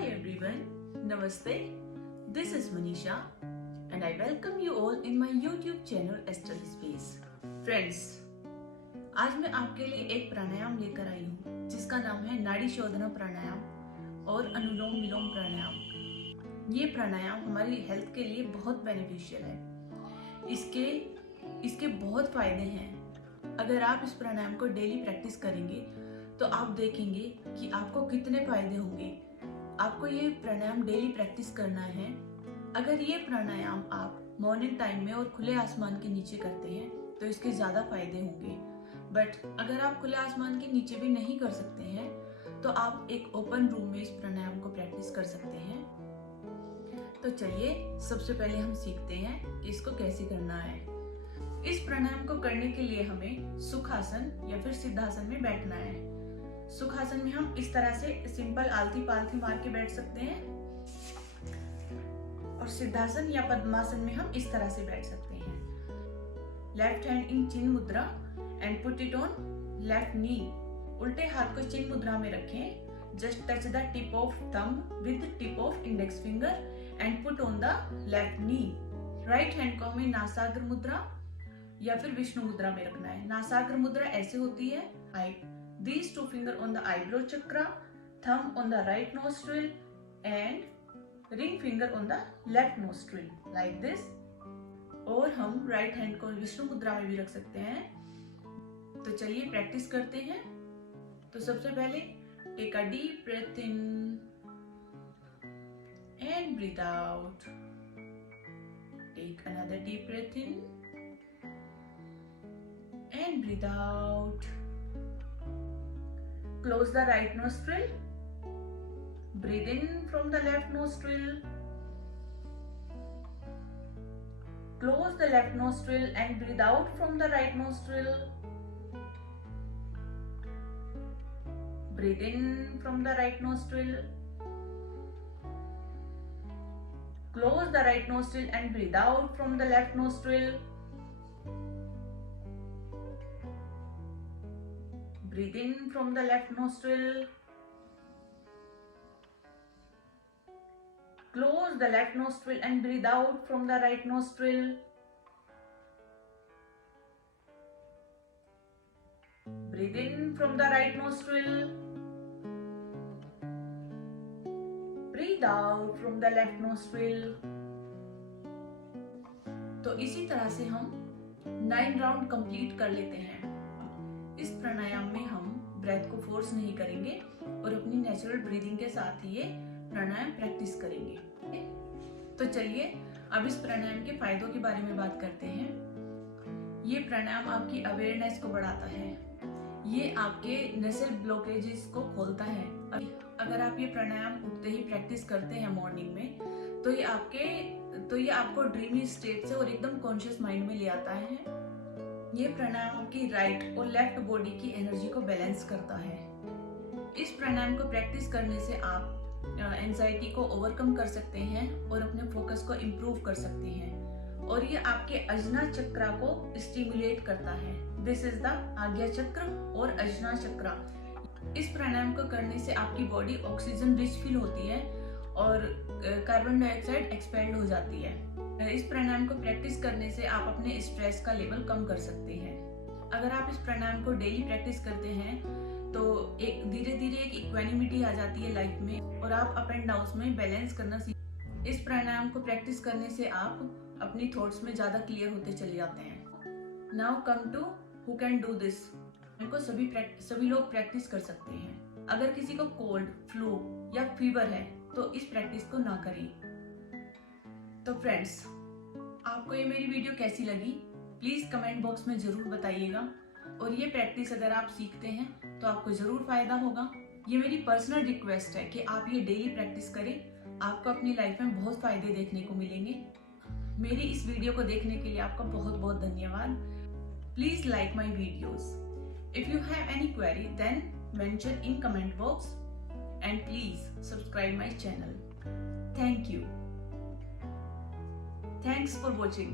Hi everyone, Namaste. This is Manisha and I welcome you all in my YouTube channel Astral Space. Friends, आज मैं आपके लिए एक प्राणायाम लेकर आई हूँ जिसका नाम है नाड़ी शोधना प्राणायाम और अनुलोम विलोम प्राणायाम। ये प्राणायाम हमारी हेल्थ के लिए बहुत बेनिफिशियल है। इसके बहुत फायदे हैं। अगर आप इस प्राणायाम को डेली प्रैक्टिस करेंगे तो आप देखेंगे कि आपको कितने फायदे होंगे। आपको ये प्राणायाम डेली प्रैक्टिस करना है। अगर ये प्राणायाम आप मॉर्निंग टाइम में और खुले आसमान के नीचे करते हैं तो इसके ज़्यादा फायदे होंगे। बट अगर आप खुले आसमान के नीचे भी नहीं कर सकते हैं तो आप एक ओपन रूम में इस प्राणायाम को प्रैक्टिस कर सकते हैं। तो चलिए सबसे पहले हम सीखते हैं कि इसको कैसे करना है। इस प्राणायाम को करने के लिए हमें सुखासन या फिर सिद्धासन में बैठना है। सुखासन में हम इस तरह से सिंपल आलती पालती मार के बैठ सकते हैं और सिद्धासन या पद्मासन में हम इस तरह से बैठ सकते हैं। लेफ्ट हैंड इन चिन्ह मुद्रा and put it on left नी। उल्टे हाथ को चिन्ह मुद्रा में रखें। Just touch the tip of thumb with tip of index finger and put on the left knee. Right hand को हमें नासाग्र मुद्रा या फिर विष्णु मुद्रा में रखना है। नासाग्र मुद्रा ऐसे होती है, these two finger on the eyebrow chakra, thumb on the right nostril and ring finger on the left nostril like this। और हम राइट हैंड को विष्णु मुद्रा में भी रख सकते हैं। तो चलिए प्रैक्टिस करते हैं। तो सबसे पहले take a deep breath in and breathe out. Take another deep breath in and breathe out. Close the right nostril. Breathe in from the left nostril. Close the left nostril and breathe out from the right nostril. Breathe in from the right nostril. Close the right nostril and breathe out from the left nostril. Breathe in from the left nostril. Close the left nostril and breathe out from the right nostril. Breathe in from the right nostril. Breathe out from the left nostril. तो इसी तरह से हम 9 round complete कर लेते हैं। इस प्राणायाम में हम ब्रेथ को फोर्स नहीं करेंगे और अपनी नेचुरल ब्रीदिंग के साथ ही ये प्राणायाम प्रैक्टिस करेंगे। तो चलिए अब इस प्राणायाम के फायदों के बारे में बात करते हैं। ये प्राणायाम आपकी अवेयरनेस को बढ़ाता है। ये आपके नसल ब्लॉकेजेस को खोलता है। अगर आप ये प्राणायाम उठते ही प्रैक्टिस करते हैं मॉर्निंग में तो ये आपको ड्रीमी स्टेट से और एकदम कॉन्शियस माइंड में ले आता है। ये प्राणायाम आपकी राइट और लेफ्ट बॉडी की एनर्जी को बैलेंस करता है। इस प्राणायाम को प्रैक्टिस करने से आप एंजाइटी को ओवरकम कर सकते हैं और अपने फोकस को इम्प्रूव कर सकते हैं। और ये आपके अजना चक्रा को स्टिमुलेट करता है। दिस इज द आज्ञा चक्र और अजना चक्रा। इस प्राणायाम को करने से आपकी बॉडी ऑक्सीजन रिच फील होती है और कार्बन डाइऑक्साइड एक्सपेल्ड हो जाती है। इस प्राणायाम को प्रैक्टिस करने से आप अपने स्ट्रेस का लेवल कम कर सकते हैं। अगर आप इस प्राणायाम को डेली प्रैक्टिस करते हैं तो एक धीरे धीरे एक इक्वानिमिटी आ जाती है लाइफ में और आप अप एंड डाउन में बैलेंस करना सीख। इस प्राणायाम को प्रैक्टिस करने से आप अपनी थॉट्स में ज्यादा क्लियर होते चले जाते हैं। Now come to who can do this. इनको सभी लोग प्रैक्टिस कर सकते हैं। अगर किसी को कोल्ड, फ्लू या फीवर है तो इस प्रैक्टिस को ना करिए। तो फ्रेंड्स, आपको ये मेरी वीडियो कैसी लगी प्लीज कमेंट बॉक्स में जरूर बताइएगा। और ये प्रैक्टिस अगर आप सीखते हैं तो आपको जरूर फायदा होगा। ये मेरी पर्सनल रिक्वेस्ट है कि आप ये डेली प्रैक्टिस करें। आपको अपनी लाइफ में बहुत फायदे देखने को मिलेंगे। मेरी इस वीडियो को देखने के लिए आपका बहुत बहुत धन्यवाद। Please like my videos. If you have any query then mention in comment box and please subscribe my channel. Thank you. Thanks for watching.